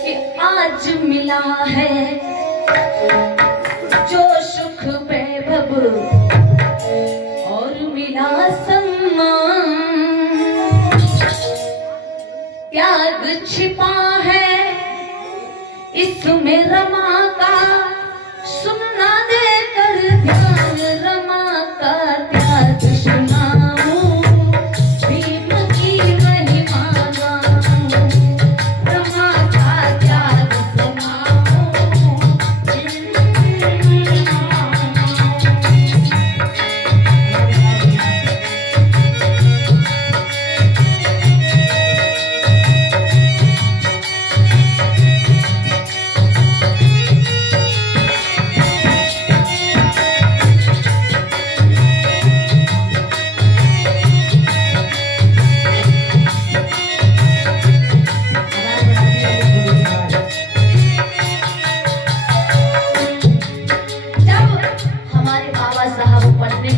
कि आज मिला है जो सुख वैभव और मिला सम्मान, त्याग छिपा है इसमें रमा का, सुनना देकर ध्यान रमा का त्याग सुनाऊं, भीम की महिमा गाऊं, रमा का त्याग सुनाऊं।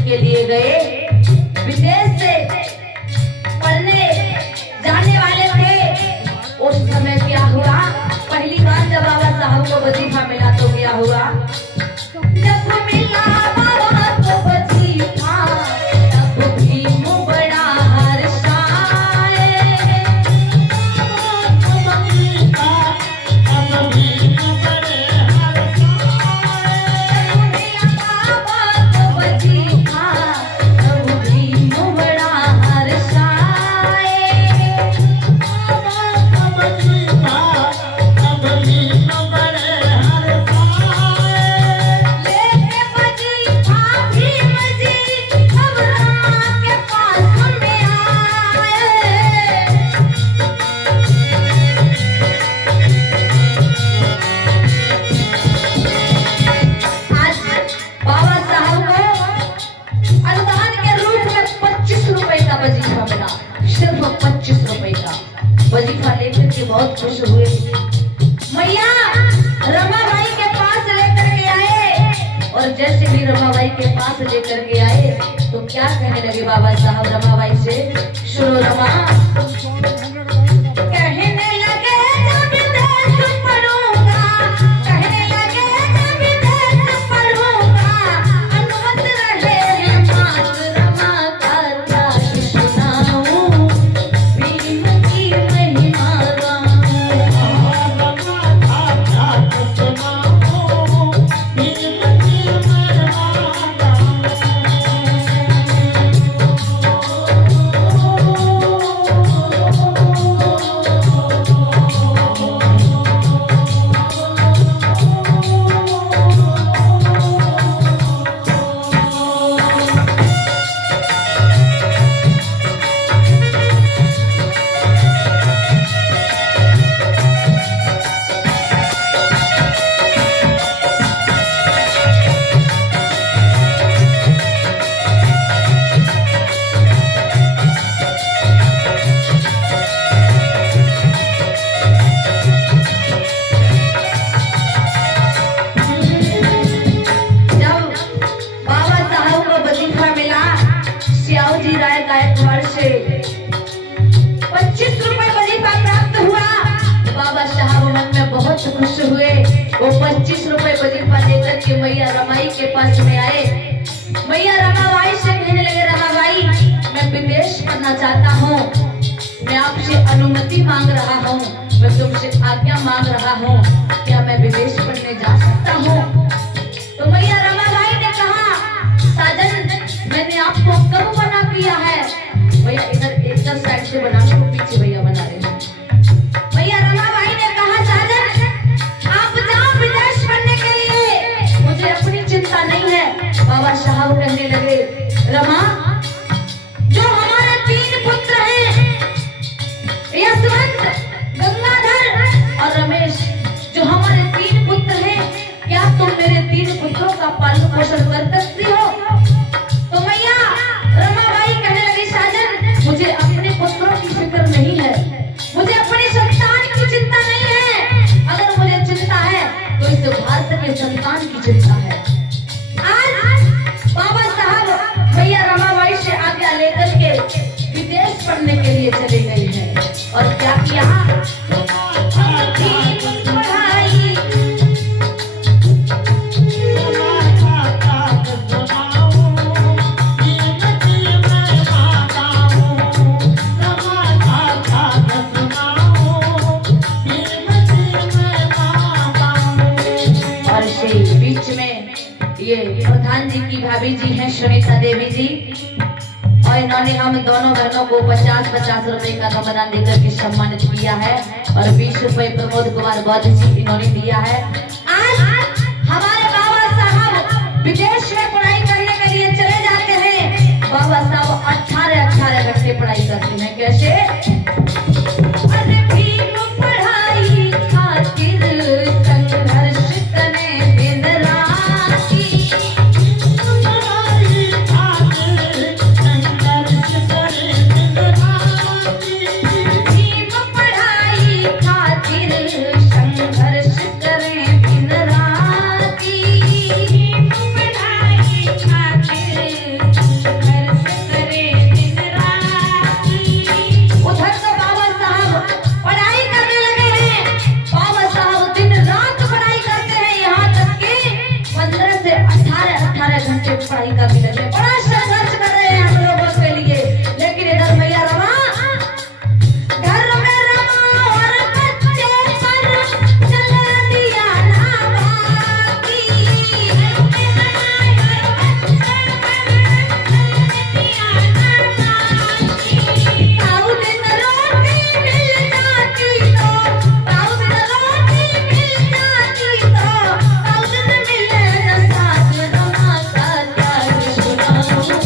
के लिए गए, विदेश से पढ़ने जाने वाले थे। उस समय क्या हुआ, पहली बार जब बाबा साहब को वजीफा मिला तो क्या हुआ, जब मिला बाबा को वजीफा तब भीम बड़ा हर्षाए, वजीफा लेकर के बहुत खुश हुए। मैया रमाबाई के पास लेकर के आए, और जैसे भी रमाबाई के पास लेकर के आए तो क्या कहने लगे बाबा साहब रमाबाई से, सुनो रमा, कहने लगे जब देश पढ़ूंगा, कहने लगे जब देश पढ़ूंगा, अनुमत रहे मात रमा का त्याग सुनाऊं, भीम की महिमा गाऊं। गायकवाड़ से 25 रुपए वजीफा प्राप्त हुआ। बाबा साहब मन में बहुत खुश हुए। वो 25 रुपए वजीफा लेकर के मैया रमाई के पास में आए। मैया रमाबाई से कहने लगे, रमाबाई मैं विदेश पढ़ना चाहता हूँ, मैं आपसे अनुमति मांग रहा हूँ, मैं तुमसे आज्ञा मांग रहा हूँ, क्या मैं विदेश पढ़ने जा सकता हूँ? तो मैया रमाबाई ने कहा, साजन मैंने आपको कब मना किया है? भैया इधर साइड से बना, तो पीछे भैया बना रहे हैं। भैया रमाबाई ने कहा, साजन आप जाओ विदेश पढ़ने के लिए, मुझे अपनी चिंता नहीं है। बाबा साहब कहने लगे, रमा जो हमारे 3 पुत्र हैं, यशवंत, गंगाधर और रमेश, जो हमारे 3 पुत्र हैं, क्या तुम मेरे 3 पुत्रों का पालन पोषण कर सकती हो? तो मैया रमाबाई कहने लगी, साजन मुझे अपने पुत्रों की फिक्र नहीं है, मुझे अपनी संतान की चिंता नहीं है। अगर मुझे चिंता है तो इस भारत के संतान की चिंता है। आज बाबा साहब भैया रमाबाई से आज्ञा लेकर के विदेश पढ़ने के लिए चले गए हैं। और क्या किया? ये प्रधान जी की भाभी जी हैं सुनीता देवी जी, और इन्होंने हम दोनों बहनों को 50-50 रुपए का रमदान देकर के सम्मानित किया है, और 20 रुपए प्रमोद कुमार बौद्ध जी इन्होंने दिया है। आज हमारे बाबा साहब विदेश में पढ़ाई करने के लिए चले जाते हैं। बाबा साहब 18 घंटे पढ़ाई करते हैं। कैसे? अरे भीम पढ़ाई खातिर संघर्ष करे दिन राती, पढ़ाई खातिर संघर्ष करे दिन राती, भीम पढ़ाई खातिर संघर्ष करे दिन राती, भीम पढ़ाई खातिर संघर्ष करे दिन राती। उधर तो बाबा साहब पढ़ाई करने लगे हैं। बाबा साहब दिन रात पढ़ाई करते हैं, यहाँ तक कि 15 से 18 घंटे पढ़ाई करने लगे। बड़ा संघर्ष कर रहे हैं हम लोगों के लिए। लेकिन इधर मैया रमा घर में रमा और बच्चे पर चला दिया ना बाकी, घर में रमा और बच्चे पर चला दिया ना बाकी। ताऊ दिन रोटी मिल जाती तो, ताऊ दिन रोटी मिल जाती तो, ताऊ दिन मिले न साथ रमा का त्याग सुनाऊं,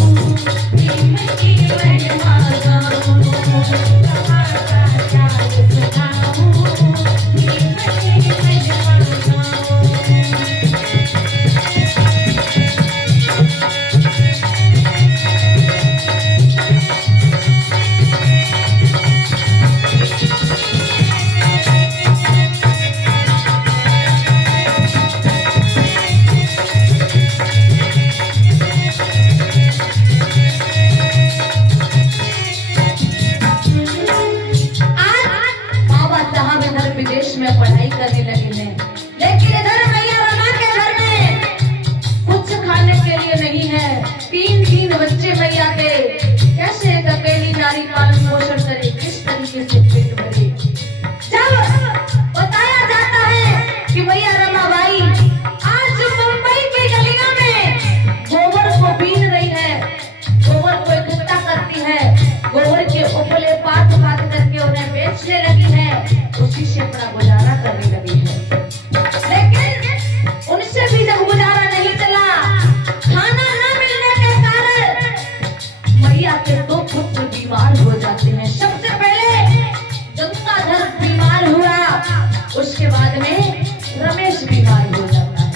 भीम की महिमा गाऊं, रमा का त्याग सुनाऊं, भीम की महिमा गाऊं। आज बाबा साहब इधर विदेश में पढ़ाई करने लगे हैं, लेकिन इधर मैया रमा के घर में कुछ खाने के लिए नहीं है। 3 बच्चे मैया के, कैसे एक अकेली नारी पालन पोषण करे, किस तरीके से पेट भरे। जब बताया जाता है कि मैया रमाबाई आज मुंबई की गलियों में गोबर को बीन रही है, गोबर को इकट्ठा करती है, गोबर के उपले पात करके उन्हें बेचने लगी है, उसी से अपना गुजारा करने लगी है। लेकिन उनसे भी जब गुजारा नहीं चला, खाना न मिलने के कारण मैया के 2 पुत्र बीमार हो जाते हैं। सबसे पहले गंगाधर बीमार हुआ, उसके बाद में रमेश बीमार हो जाता है।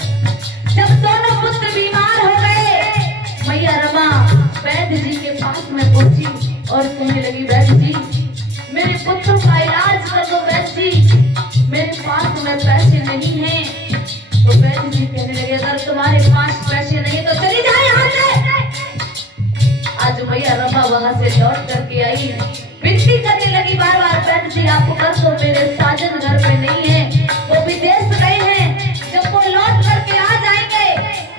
जब दोनों पुत्र बीमार हो गए, मैया रमा वैद्य जी के पास में पहुंची और कहने लगी, वैद्य जी मेरे पुत्र का इलाज कर दो वैद्य जी, मेरे पास में पैसे नहीं हैं। तो वैद्य जी कहने लगे, अगर तुम्हारे पास पैसे नहीं तो चली जाए यहाँ से। आज मैया रमा वहां से लौट करके आई, विनती करने लगी बार बार, वैद्य जी आप कर दो, मेरे साजन घर पे नहीं है, वो विदेश गए हैं, जब वो लौट करके आ जाएंगे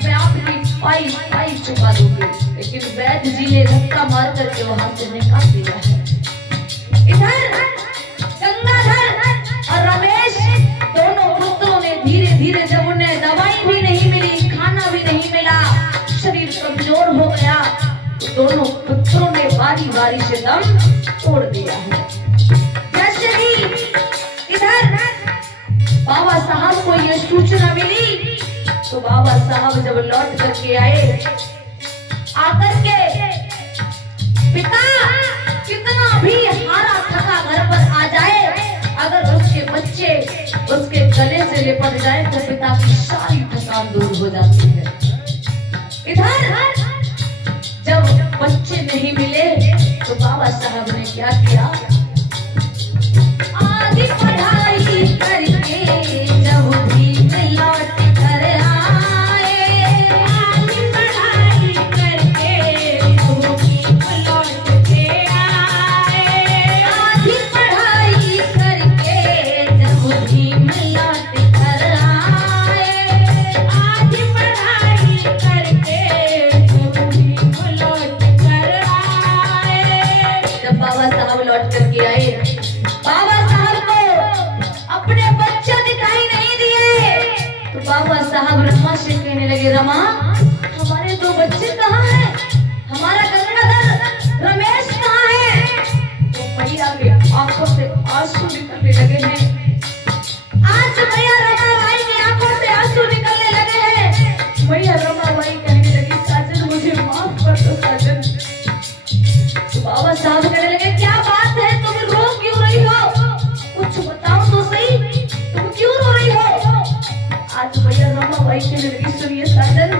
मैं आपकी पाई चुका दूंगी। लेकिन वैद्य जी ने धक्का मार करके वहां से निकाल दिया है। इधर गंगाधर और रमेश दोनों पुत्रों ने धीरे धीरे, जब उन्हें दवाई भी नहीं मिली, खाना भी नहीं मिला, शरीर कमजोर हो गया, तो दोनों पुत्रों ने बारी बारी से दम तोड़ दिया है। जैसे ही इधर बाबा साहब को ये सूचना मिली, तो बाबा साहब जब लौट करके आए, आकर के पिता कितना भी हारा थका घर पर आ जाए, अगर उसके बच्चे उसके गले से लिपट जाए तो पिता की सारी थकान दूर हो जाती है। इधर जब बच्चे नहीं मिले तो बाबा साहब ने क्या किया, आधी पढ़ाई करके जब भी लौट कर आए, आधी पढ़ाई करके जब भी लौट के आए, आधी पढ़ाई करके जब भी लौट कर आए, आधी पढ़ाई करके जब भी लौट कर आए। जब बाबा साहब लौट करके आए, बाबा साहब को अपने बच्चे दिखाई नहीं दिए, तो बाबा साहब रमा से कहने लगे, रमा बच्चे कहाँ हैं? हमारा गंगाधर रमेश कहाँ है? तो मैया के आंखों से आंसू निकलने लगे हैं। आज मैया रमाबाई की आंखों से आंसू निकलने लगे हैं। मैया रमाबाई कहने लगी, साजन मुझे माफ कर दो साजन। तो बाबा साहब कहने लगे, क्या बात है, तुम रो क्यों रही हो? कुछ बताओ तो सही, तुम क्यों रो रही हो? आज मैया रमाबाई कहने लगी, सुनिए साजन,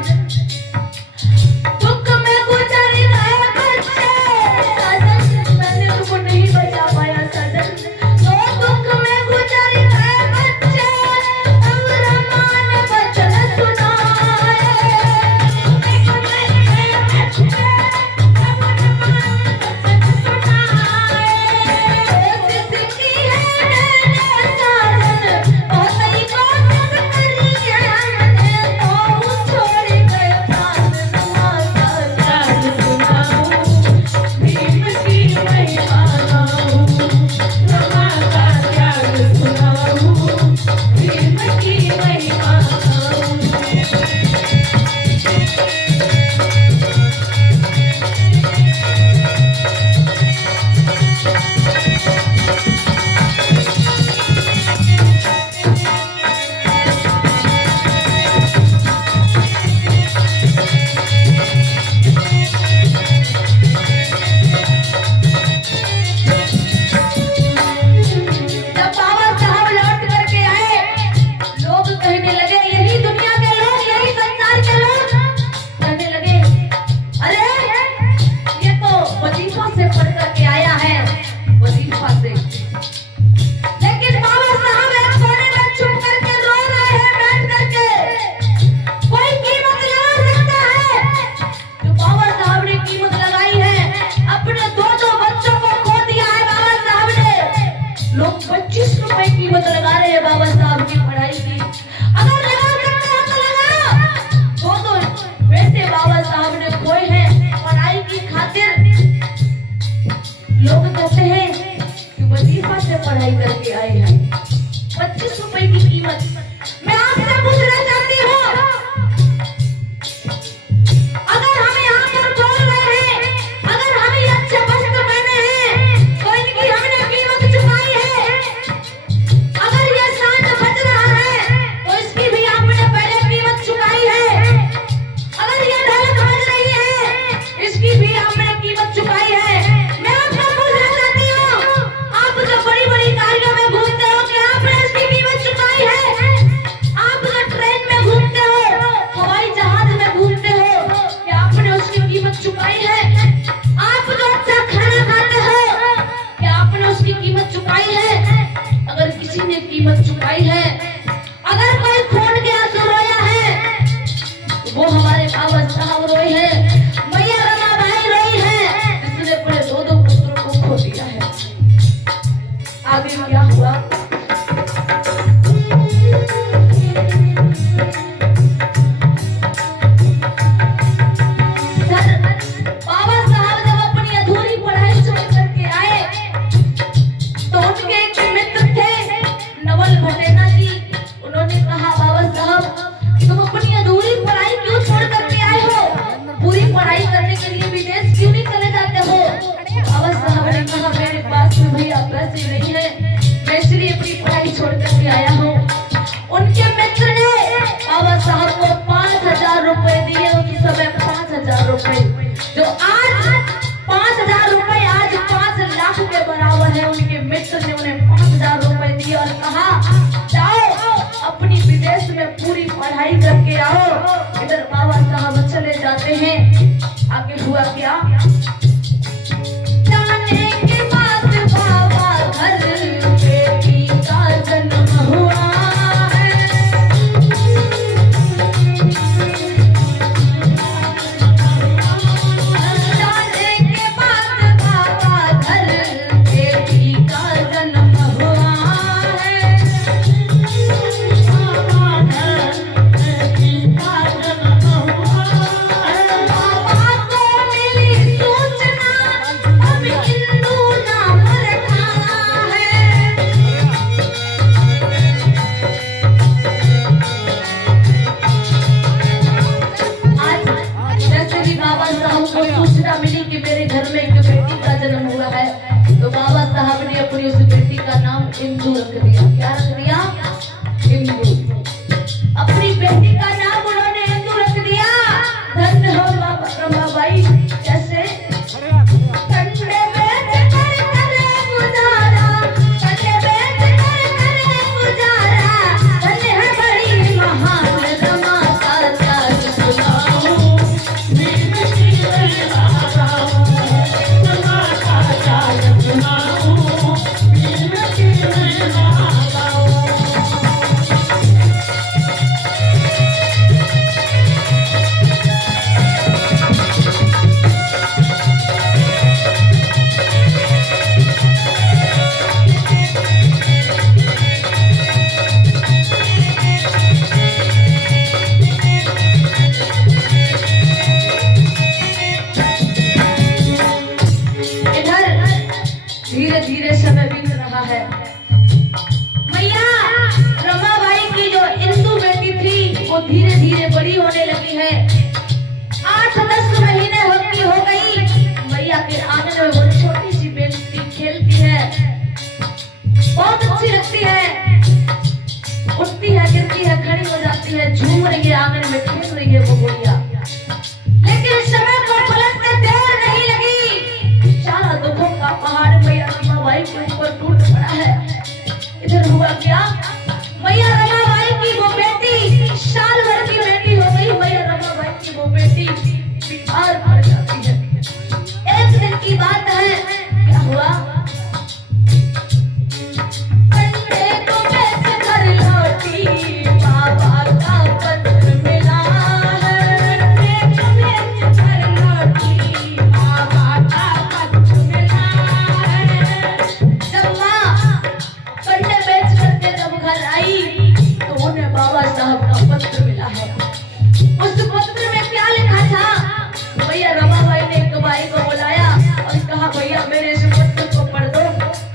दुख में गुजर गए बच्चे साजन, मैंने तुमको नहीं बचा पाया साजन। तो दुख में गुजर गए बच्चे, अब रमा ने वचन सुनाए। जिंदगी है मैंने साजन, बहुत ही कोशिश करी है मैंने, तो छोड़ गए प्राण रमा का त्याग सुनाऊं, भीम की महिमा गाऊं, रमा का त्याग सुनाऊं, भीम की महिमा गाऊं। जब बाबा साहब लौट करके आए, लोग कहने लगे, यही दुनिया के लोग, यही संसार के लोग कहने लगे, अरे ये तो वजीफा से पढ़ करके आया है, वजीफा से। लेकिन बाबा साहब एक कोने में छुप करके रो रहे हैं बैठ करके। कोई कीमत लगा सकता है जो बाबा साहब ने कीमत लगाई है? अपने दो बच्चों को खो दिया है बाबा साहब ने। लोग 25 रुपए कीमत लगा रहे हैं बाबा साहब की पढ़ाई की। अगर लगा सकते हो तो लगाओ। दो बेटे बाबा साहब ने खोए हैं पढ़ाई की खातिर। लोग कहते हैं कि वजीफा से पढ़ाई करके आए हैं, 25 रुपए की कीमत। मैं आपसे पूछना चाहती हूँ, अगर हम यहाँ पर बोल रहे हैं, अगर हम ये अच्छे वस्त्र पहने हैं, तो इनकी हमने कीमत चुकाई है। अगर ये सांड बज रहा है, तो इसकी भी आपने पहले कीमत चुकाई है। अगर ये ढोलक बज रही है, इसकी भी आपने कीमत चुकाई है। मैं आपसे पूछना चाहती हूँ, आप जो बड़ी-बड़ी गाड़ियों में घूमते हो, क्या आपने इसकी कीमत चुकाई है? आप जो ट्रेन में घूमते हो, हवाई जहाज में घूमते हो, क्या आपने उसकी कीमत चुकाई है? आप जो अच्छा खाना खाते हो, क्या आपने उसकी कीमत चुकाई है? अगर किसी ने कीमत चुकाई है, अगर कोई खून के आंसू रोया है, वो हमारे बाबा साहब रोए हैं, मैया रमाबाई रोई है, जिसने अपने दो पुत्रों को खो दिया है। आगे क्या हुआ? बाबा साहब जब अपनी अधूरी पढ़ाई छोड़ करके आए, तो उनके एक मित्र थे नवल भटेना जी। उन्होंने कहा, बाबा साहब तुम अपनी अधूरी पढ़ाई क्यों छोड़ करके आए हो? पूरी पढ़ाई करने के लिए विदेश क्यों नहीं चले जाते हो? बाबा साहब ने कहा, मेरे पास में भैया पैसे नहीं है, मैं इसलिए अपनी पढ़ाई छोड़ करके आया हूँ। उनके मित्र ने बाबा साहब को 5,000 रुपए दिए। उस समय 5,000 रुपए, जो आज 5,000 रुपए आज 5 लाख के बराबर है। उनके मित्र ने उन्हें 5,000 रुपए दिए और कहा, जाओ अपनी विदेश में पूरी पढ़ाई करके आओ। इधर बाबा साहब चले जाते हैं। आगे हुआ क्या? जाने के बाद बाबा घर बेटी का जन्म हुआ है। जाने के बाद बाबा घर बेटी का जन्म हुआ है। बाबा को मिली इंदू रख दिया। क्या रख दिया? इंदू। अपनी बेटी का नाम उन्होंने इंदू रख दिया। धन्य हो बाबा रमाबाई। कैसे? कंडे बेच कर करे गुजारा, कंडे बेच कर करे गुजारा, धन्य है बड़ी महान रमा का ताज सुनाऊं, वीर की लीला गाऊं, रमा का ताज सुनाऊं, वीर की लीला गाऊं। धीरे धीरे समय बीत रहा है। मैया रमाबाई की जो इंदू बेटी थी वो धीरे धीरे बड़ी होने लगी है। 8-10 महीने की हो गई। मैया के आंगन में वो छोटी सी बेटी खेलती है, बहुत अच्छी लगती है। उठती है, गिरती है, खड़ी हो जाती है, झूम रही है, आंगन में खेल रही है वो गुड़िया। लेकिन समय को पलटने देर नहीं लगी। सारा दुखों का पहाड़ मैया रमाबाई के ऊपर टूट पड़ा है। इधर हुआ क्या? मैया रमाबाई की वो बेटी साल भर की बेटी हो गई। मैया रमाबाई की वो बेटी बीमार पड़ जाती है। एक दिन की बात है, क्या हुआ? कंडे को बेच कर लौटी, बाबा का पत्र मिला है। कंडे को बेच कर लौटी, बाबा का पत्र मिला है। जब माँ कंडे बेच करके जब घर आई तो उन्हें बाबा साहब का पत्र मिला है। उस पत्र में क्या लिखा था? भैया रमाबाई ने एक बाई को बुलाया और कहा भैया मेरे इस पत्र को पढ़ दो।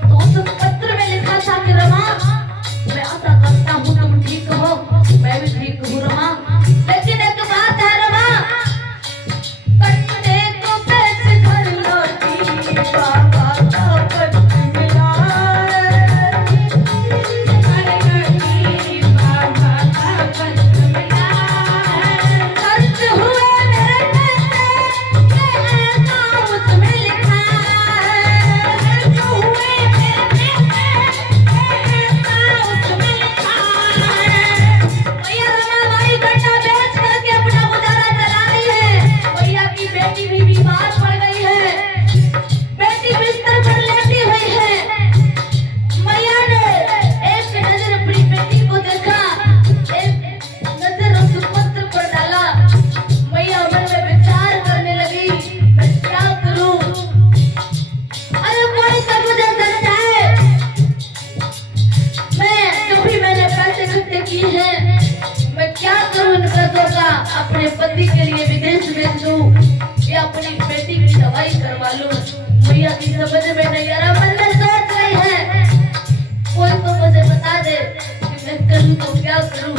तो उस पत्र में लिखा था कि रमा, मैं आशा करता हूँ तुम ठीक हो, मैं भी ठीक हूँ रमा। लेकिन एक बात है रमा, कंडे को बेच कर लौटी, बाबा का पत्र मिला है। बाबा का पत्र मिला है। खर्च हुए मेरे पैसे, ये ऐसा उसमें लिखा है। खर्च हुए मेरे पैसे, ये ऐसा उसमें लिखा है। भैया रमाबाई कंडा बेच करके अपना गुजारा चला रही है। भैया की बेटी भी बीमार पड़ गई है। बेटी बिस्तर पर लेटी हुई है। मैया ने एक नजर अपनी बेटी को देखा, एक नजर उस पत्र पर डाला। मैया मन में विचार करने लगी, मैं क्या करूं? अरे कोई सब मुझे समझाए। मैंने पैसे इकट्ठे किए हैं, मैं क्या करूं इन पैसों का? अपने पति के लिए विदेश भेज दूं या अपनी बेटी की दवाई करवा लूं? मैया की समझ में नहीं आ रहा। मन में सोच रही है, कोई तो मुझे बता दे कि मैं करूं तो क्या करूं?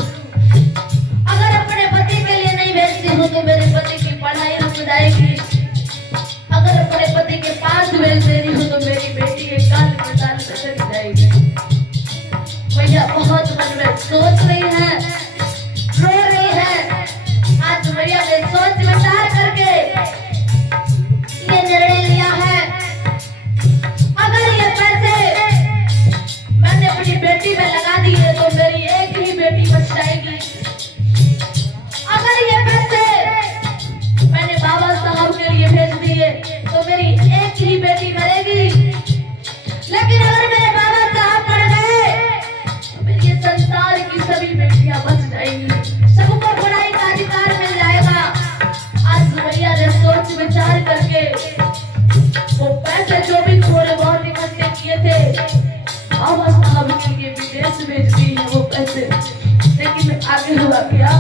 अगर अपने पति के लिए नहीं भेजती हूँ तो मेरे पति की पढ़ाई रुक जाएगी। अगर अपने पति के पास भेज दे रही हूँ तो मेरी बेटी के काल में दाल चली जाएगी। मैया बहुत मन में सोच रही है, रो रही है। आज मैया ने सोच विचार करके ये निर्णय लिया है, अगर ये पैसे मैंने अपनी बेटी में लगा दिए तो मेरी एक ही बेटी बच जाएगी। अगर ये पैसे मैंने बाबा साहब के लिए भेज दिए तो मेरी एक ही बेटी मरेगी। लेकिन अगर मेरे बाबा साहब मर गए तो मेरी ये संसार की सभी बेटियां बच जाएंगी, सबको बुराई का अधिकार मिल जाएगा। आज भैया ने सोच विचार करके वो पैसे जो भी थोड़े बहुत इकट्ठे किए थे बाबा साहब के लिए विदेश भेज दिए हैं वो पैसे। लेकिन आगे हुआ क्या?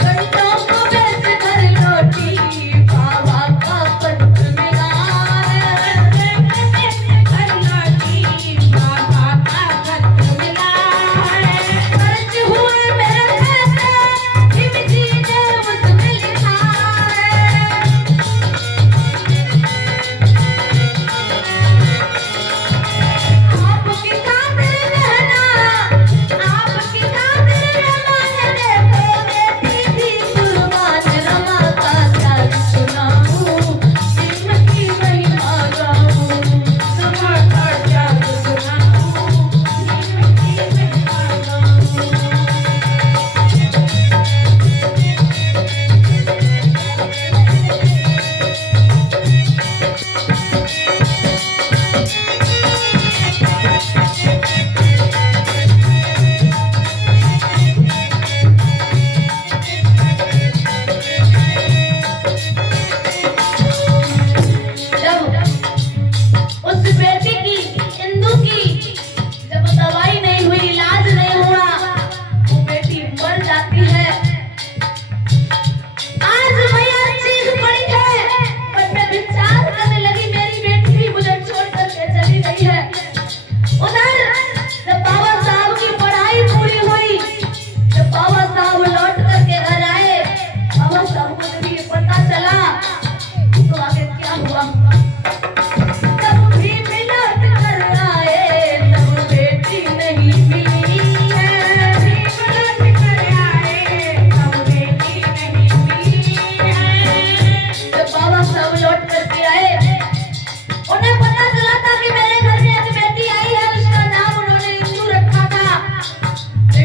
कंडों को बेच कर लौटी, बाबा का पत्र मिला है। बेच कर लौटी, बाबा का पत्र मिला है। खर्च हुए मेरे पैसे, हिमजी ने उसमें लिखा है। आपकी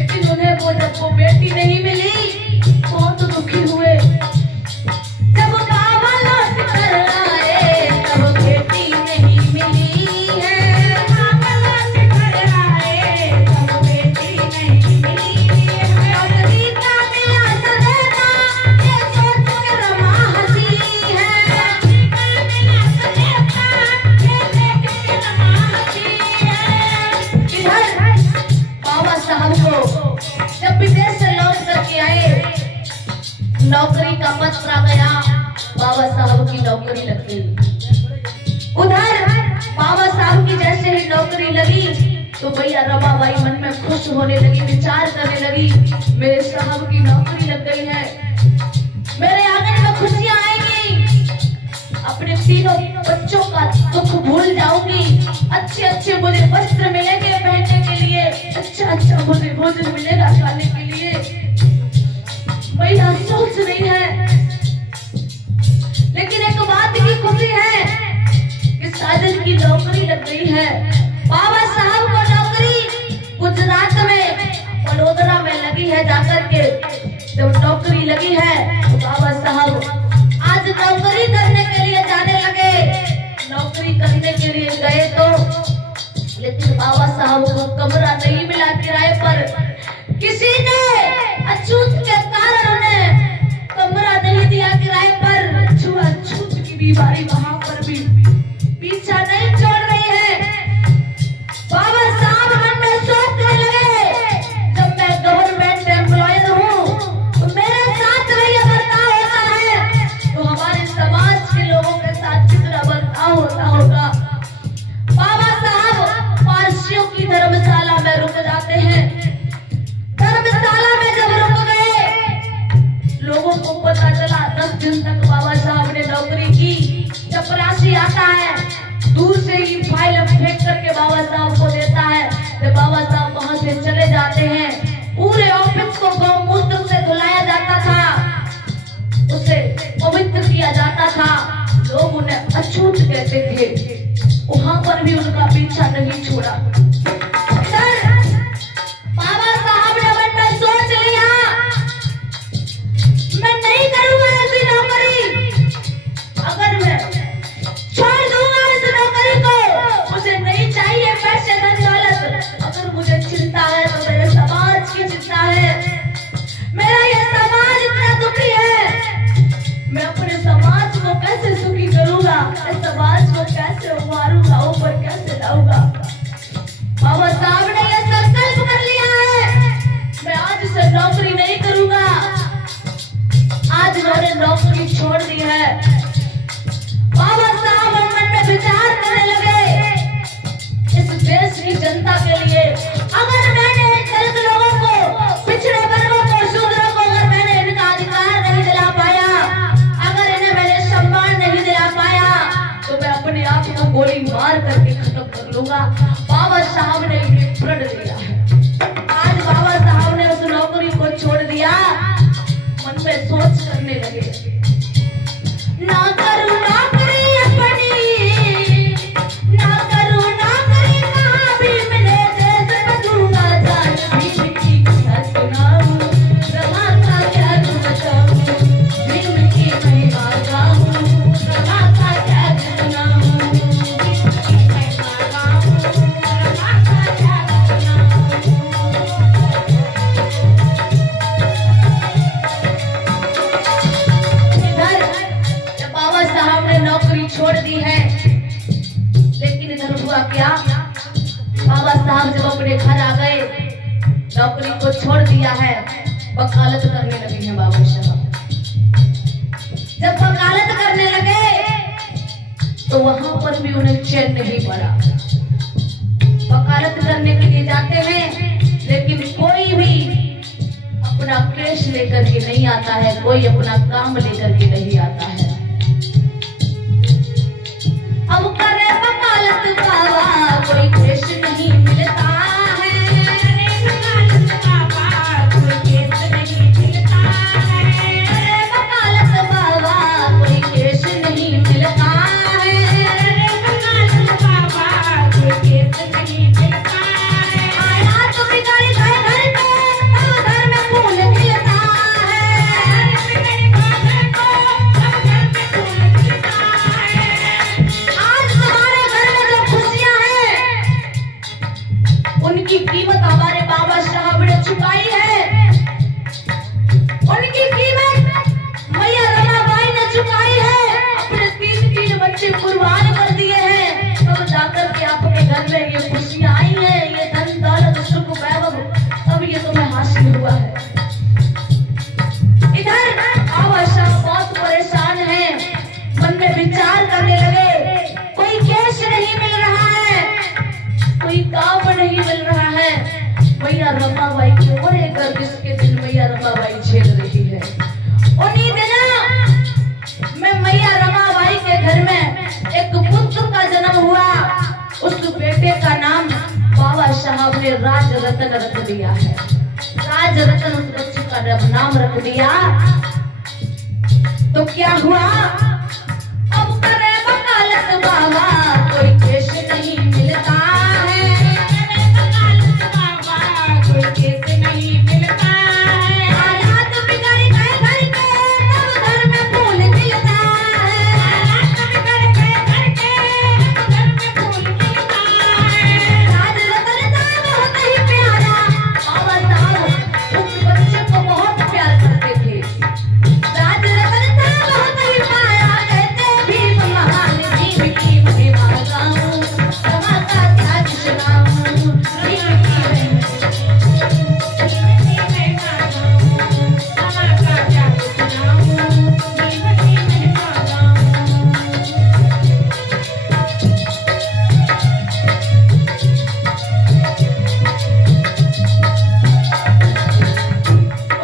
लेकिन उन्हें जब वो बेटी नहीं मिली बहुत दुखी हुए। जब बाबा लौट कर आए तब बेटी नहीं मिली है। बाबा लौट कर आए तब बेटी नहीं मिली है। नौकरी का मिला सदैता ये सोच के रमा हंसी है। नौकरी का मिला सदैता ये देख के रमा हंसी है। इधर बाबा साहब को जब विदेश से लौट करके आए नौकरी का पत्र आ गया, बाबा साहब की नौकरी लग गई। उधर बाबा साहब की जैसे ही नौकरी लगी तो भैया रमाबाई मन में खुश होने लगी, विचार करने लगी मेरे साहब की नौकरी लग गई है, मेरे आंगन में खुशियां आएंगी, अपने तीनों बच्चों का दुख भूल जाऊंगी, अच्छे अच्छे मुझे वस्त्र मिलेंगे पहनने के लिए, अच्छा अच्छा मुझे भोजन मिलेगा खाने के लिए। भैया सोच रही है, लेकिन एक बात की खुशी है कि साजन की नौकरी लग गई है। बाबा साहब को नौकरी गुजरात में वडोदरा में लगी है जाकर के। जब नौकरी लगी है तो बाबा साहब आज नौकरी करने के लिए जाने लगे। नौकरी करने के लिए गए तो लेकिन बाबा साहब को कमरा नहीं मिला किराए पर। किसी ने अछूत के कारण उन्हें कमरा नहीं दिया किराए पर। छूत की बीमारी वहां पर भी पीछा नहीं छोड़ रही है। बाबा साहब मन में सोचने लगे जब मैं गवर्नमेंट एम्प्लॉय हूँ तो मेरे साथ भैया बर्ताव होता है तो हमारे समाज के लोगों के साथ कितना बर्ताव होता होगा। बाबा साहब पारसियों की धर्मशाला में रुक जाते हैं। धर्मशाला में जब रुक गए लोगों को पता चला 10 दिन तक बाबा साहब ने नौकरी की। चपरासी आता है दूर से ही फाइल फेंक करके बाबा साहब को देता है। जब बाबा साहब वहां से चले जाते हैं पूरे ऑफिस को गौमूत्र से धुलाया जाता था, उसे पवित्र किया जाता था। लोग उन्हें अछूत कहते थे। वहां पर भी उनका पीछा नहीं छोड़ा। बाबा साहब ने मन में सोच लिया मैं नहीं करूंगा ऐसी नौकरी। अगर मैं छोड़ दूंगा इस नौकरी को, मुझे नहीं चाहिए पैसे धन दौलत। अगर मुझे चिंता है तो मेरे समाज की चिंता है। मेरा ये समाज इतना दुखी है, मैं अपने समाज को कैसे सुखी करूंगा, इस समाज को कैसे उभारूंगा, ऊपर कैसे लाऊंगा। बाबा साहब ने यह संकल्प कर लिया है मैं आज से नौकरी नहीं करूंगा। आज मैंने नौकरी छोड़ दी है। बाबा साहब मन में विचार करने लगे इस देश की जनता के लिए अगर मैंने दलित लोगों को, पिछड़े वर्गों को, शूद्रों को अगर मैंने इनका अधिकार नहीं दिला पाया, अगर इन्हें मैंने सम्मान नहीं दिला पाया तो मैं अपने आप को गोली मार करके खत्म कर लूंगा। बाबा साहब ने ये प्रण लिया है। आज बाबा साहब ने उस नौकरी को छोड़ दिया। मन में सोच करने लगे ना करूं नौकरी अपनी, ना करूं नौकरी कहाँ भी मिले देश बदलूंगा, जान भी मिट्टी की सुनाऊं, रमा का क्या बताऊं, भीम की महिमा गाऊं, रमा का क्या सुनाऊं, भीम की महिमा गाऊं, रमा का क्या सुनाऊं। नौकरी छोड़ दी है लेकिन इधर हुआ क्या, बाबा साहब जब अपने घर आ गए नौकरी को छोड़ दिया है, वकालत करने लगे हैं। बाबा साहब जब वकालत करने लगे तो वहां पर भी उन्हें चैन नहीं पड़ा। वकालत करने के लिए जाते हैं लेकिन कोई भी अपना केस लेकर के नहीं आता है, कोई अपना काम लेकर के नहीं आता है। अब करे वकालत बाबा कोई केस नहीं मिलता है, वकालत बाबा कोई केस नहीं मिलता है, वकालत बाबा कोई केस नहीं मिलता है, वकालत बाबा कोई केस नहीं मिलता है। आया तो बिगाड़ी घर घर पे हुआ है। इधर बाबा साहब बहुत परेशान हैं, मन में विचार करने लगे, कोई केस नहीं मिल रहा है, कोई काम नहीं मिल रहा है। मैया रमाबाई के बड़े गर्दिश के दिन मैया रमाबाई झेल रही है। उन्हीं दिनों में मैया रमाबाई के घर में एक पुत्र का जन्म हुआ। उस बेटे का नाम बाबा साहब ने राज रतन रख दिया है। राज रतन उस बच्चे का नाम रख दिया। तो क्या हुआ, अब करे वकालत बाबा, कोई केस नहीं मिलता है, वकालत बाबा, कोई केस नहीं मिलता है। हालात बिगड़ गए घर के, तब घर में फूल खिलता है। हालात बिगड़ गए घर के, तब घर में फूल खिलता है। राज रतन साहब बहुत ही प्यारा, बाबा साहब उस बच्चे को बहुत प्यार करते थे। राज रतन साहब बहुत ही प्यारा, कहते भीम महान भीम की महिमा गाऊं, रमा का त्याग सुनाऊं, भीम की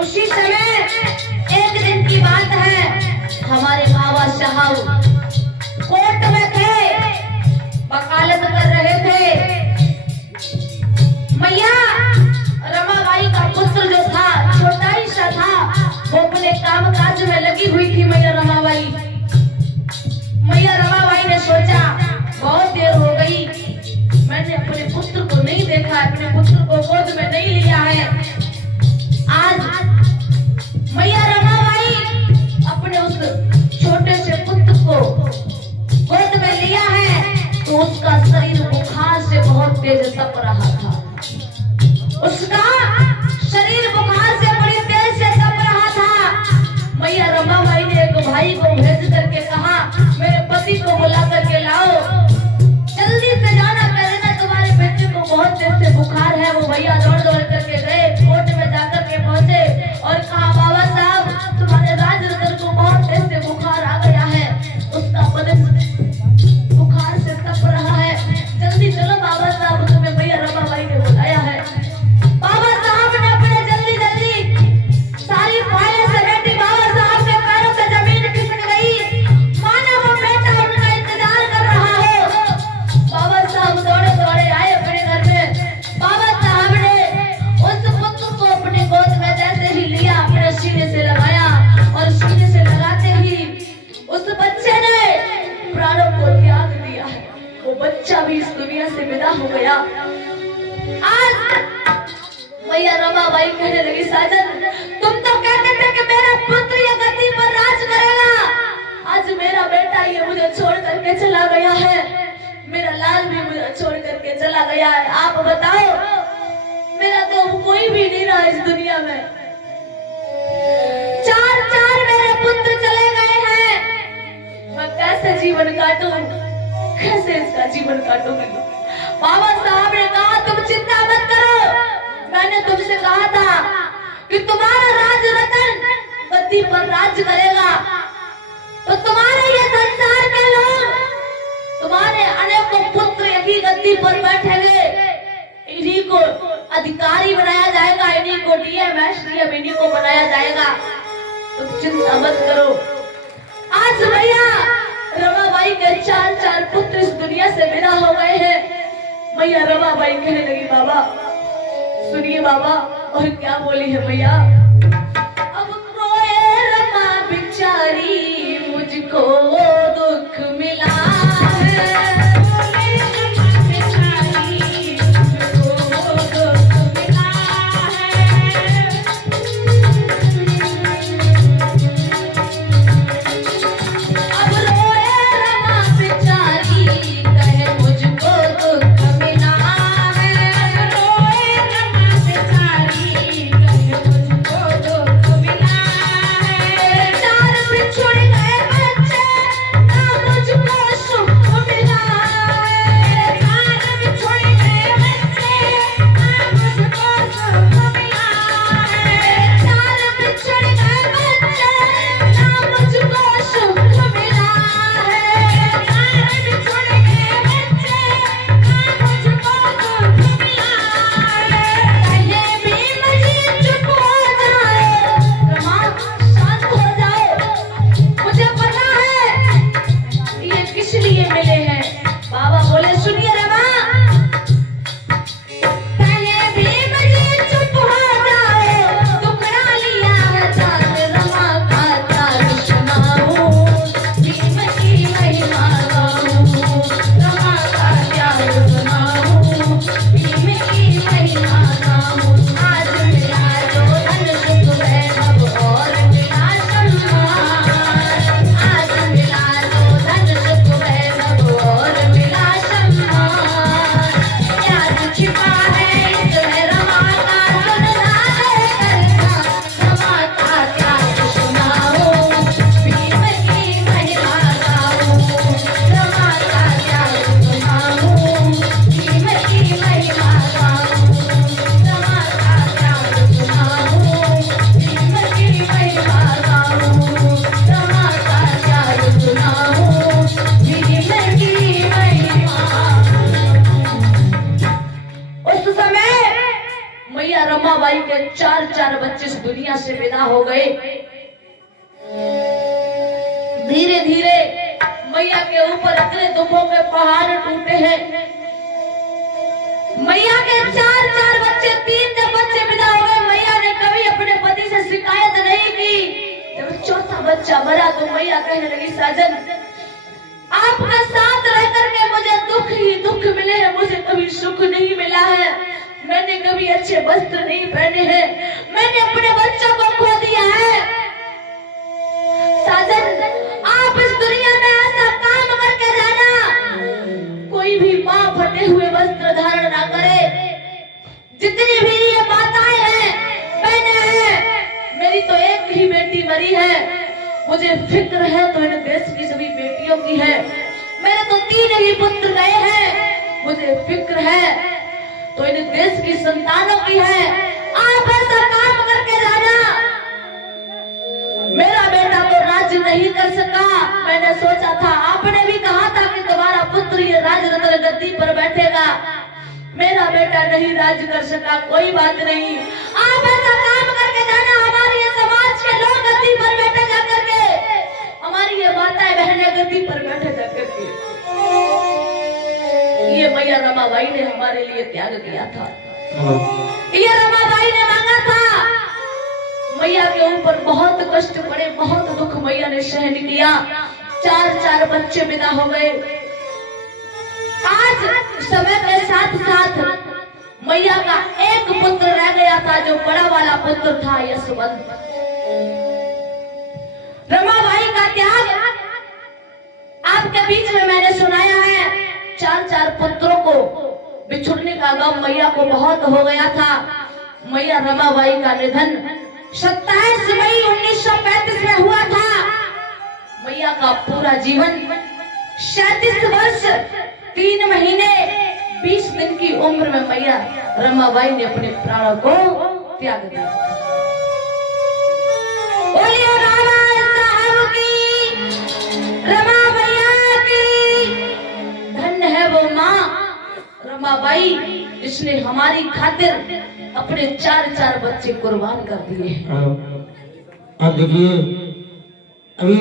उसी समय एक दिन की बात है, हमारे बाबा साहब कोर्ट में थे, वकालत कर रहे थे। मैया रमाबाई का पुत्र जो था, छोटा ही सा था, वो अपने काम काज में लगी हुई थी। मैया रमाबाई ने सोचा बहुत देर हो गई, मैंने अपने पुत्र को नहीं देखा, अपने पुत्र को गोद में नहीं लिया है। आज मैया रमाबाई अपने उस छोटे से पुत्र को गोद में लिया है, तो उसका शरीर बुखार से बहुत तेज तप रहा था। उसका शरीर बुखार से बड़ी तेज से तप रहा था। मैया रमाबाई ने एक भाई को भेज करके कहा, मेरे पति को बुला करके लाओ, जल्दी से जाना, कहना तुम्हारे बेटे को बहुत तेज से बुखार है। वो भैया दौड़ दौड़ करके गए, कोर्ट में जाकर के पहुंचे और कहा, बाबा साहब तुम्हारे राज रतन को बहुत तेज से बुखार आ गया है, उसका बदन बुखार से तप रहा है, जल्दी चलो बाबा साहब, तुम्हें मैया रमाबाई ने बुलाया है। बाबा साहब ने अपने जल्दी जल्दी सारी फाइलें समेटी, बाबा साहब के पैरों पे जमीन खिसक गई, मानो वो बेटा उनका इंतजार कर रहा हो। बाबा साहब दौड़े दौड़े आए अपने घर में। बाबा साहब ने उस पुत्र को अपने गोद में जैसे ही लिया, अपने सीने से लगाया, और सीने से लगाते ही उस बच्चे ने प्राणों को त्याग दिया। वो बच्चा भी इस दुनिया से विदा हो गया। आज मैया रमाबाई कहने लगी, साजन तुम तो कहते थे कि मेरा पुत्र ये गद्दी पर राज करेगा, आज मेरा बेटा ये मुझे छोड़ करके चला गया है, मेरा लाल भी मुझे छोड़ करके चला गया है। आप बताओ, मेरा तो कोई भी नहीं रहा इस दुनिया में। चार चार मेरे पुत्र चले गए हैं, मैं कैसे जीवन काटूं, कैसे इसका जीवन काटूंगी। बाबा साहब ने कहा, तुम चिंता मत करो, मैंने तुमसे कहा था कि तुम्हारा राज रतन गद्दी पर राज करेगा, तो तुम्हारे ये संसार के लोग, तुम्हारे अनेकों पुत्र यही गद्दी पर बैठेंगे, इन्हीं को अधिकारी बनाया जाएगा, इन्हीं को डीएम एसडीएम इन्हीं को बनाया जाएगा, तुम चिंता मत करो। आज भैया रमाबाई के चार चार पुत्र इस दुनिया से विदा हो गए हैं। मैया रमाबाई कहने लगी, बाबा सुनिए बाबा, और क्या बोली है भैया, अब रोए रमा बिचारी, मुझको दुख मिला है, मुझको चार बच्चे इस दुनिया से विदा हो गए। धीरे धीरे मैया के ऊपर इतने दुखों के पहाड़ टूटे हैं। मैया के चार चार बच्चे, तीन जब बच्चे विदा हो गए, मैया ने कभी अपने पति से शिकायत नहीं की। जब चौथा बच्चा मरा तो मैया कहने लगी, साजन आपका साथ रह करके मुझे दुख ही दुख मिले हैं, मुझे कभी सुख नहीं मिला है। मैंने कभी अच्छे वस्त्र नहीं पहने हैं, मैंने अपने बच्चों को खो दिया है। साजन आप इस दुनिया में ऐसा काम करके जाना, कोई भी माँ फटे हुए वस्त्र धारण ना करे। जितनी भी ये माताएं हैं, बहनें हैं, मेरी तो एक ही बेटी मरी है, मुझे फिक्र है तो इन देश की सभी बेटियों की है। मेरे तो 3 ही पुत्र गए हैं, मुझे फिक्र है तो इन देश की संतानों की है। आप ऐसा काम करके जाना। मेरा बेटा तो राज नहीं कर सका, मैंने सोचा था, आपने भी कहा था कि तुम्हारा पुत्र ये राज रत्न गद्दी पर बैठेगा, मेरा बेटा नहीं राज कर सका, कोई बात नहीं। आप ऐसा काम करके जाना, हमारे ये समाज के लोग गद्दी पर बैठे जाकर के, हमारी ये माताएं बहनें गद्दी पर बैठे जाकर के। ये मैया रमाबाई ने हमारे लिए त्याग किया था, ये रमाबाई ने मांगा था। मैया के ऊपर बहुत कष्ट पड़े, बहुत दुख मैया ने सहन किया। चार चार बच्चे विदा हो गए। आज समय के साथ साथ मैया का एक पुत्र रह गया था, जो बड़ा वाला पुत्र था यशवंत। रमाबाई का त्याग आपके बीच में मैंने सुनाया है। चार चार पुत्रों को बिछुड़ने का गम मैया को बहुत हो गया था। मैया रमाबाई का निधन 27 मई 1935 में हुआ था। मैया का पूरा जीवन 37 वर्ष 3 महीने 20 दिन की उम्र में मैया रमाबाई ने अपने प्राणों को त्याग दिया। बोलिए बाबा साहब की, रमाबाई की। धन्य है वो माँ रमाबाई, जिसने हमारी खातिर अपने 4 बच्चे कुर्बान कर दिए। अब देखिए अभी